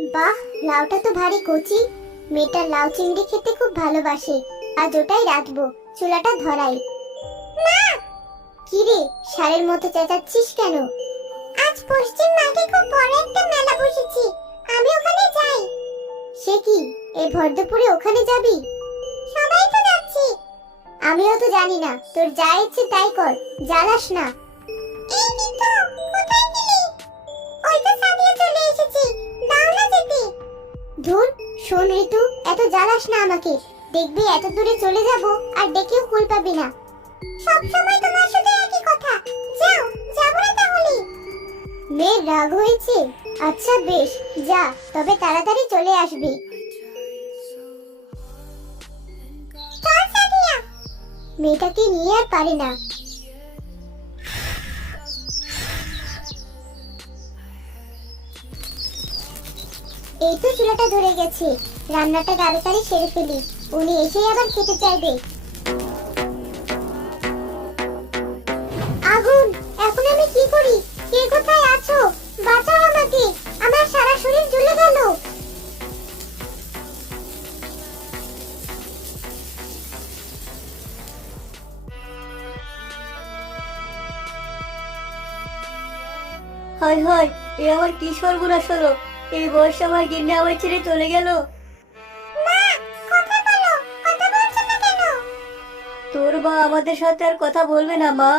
বাহ, লাউটা তো ভারী কচি। মেয়েটা লাউ চিংড়ি খেতে খুব ভালোবাসে। আজ ওটাই রাঁধবো, চুলাটা ধরাই। মা! কি রে সারের মতো চেঁচাচ্ছিস কেন? আজ পশ্চিম মাঠে খুব বড় একটা মেলা বসেছি, আমি ওখানে যাই। সে কি এই ভর দুপুরে ওখানে যাবি? সবাই তো যাচ্ছি। আমিও তো জানি না, তোর যা ইচ্ছে তাই কর জ্বালাস না। এই মিঠু শোন ঋতু এত জ্বালাস না আমাকে। দেখবি এত দূরে চলে যাব আর ডেকেও কুল পাবি না। সব সময় তোমার সাথে একই কথা। যাও, যাব না তাহলে। মেয়ের রাগ হয়েছে। আচ্ছা বেশ, যা, তবে তাড়াতাড়ি চলে আসবি। মেয়েটাকে নিয়ে আর পারি না। এই তো চুলাটা ধরে গেছে। রান্নাটা তাড়াতাড়ি সেরে ফেলি। উনি এসেই আবার খেতে চাইবে। আগুন, এখন আমি কি করি? কে কোথায় আছো? বাঁচাও আমাকে। আমার সারা শরীর জ্বলে গেল। হয় হায় এ আমার কি সর্বনাশ এই বর্ষা আমার গিন্নি আমার ছেড়ে চলে গেল। তোর মা আমাদের সাথে আর কথা বলবে না মা।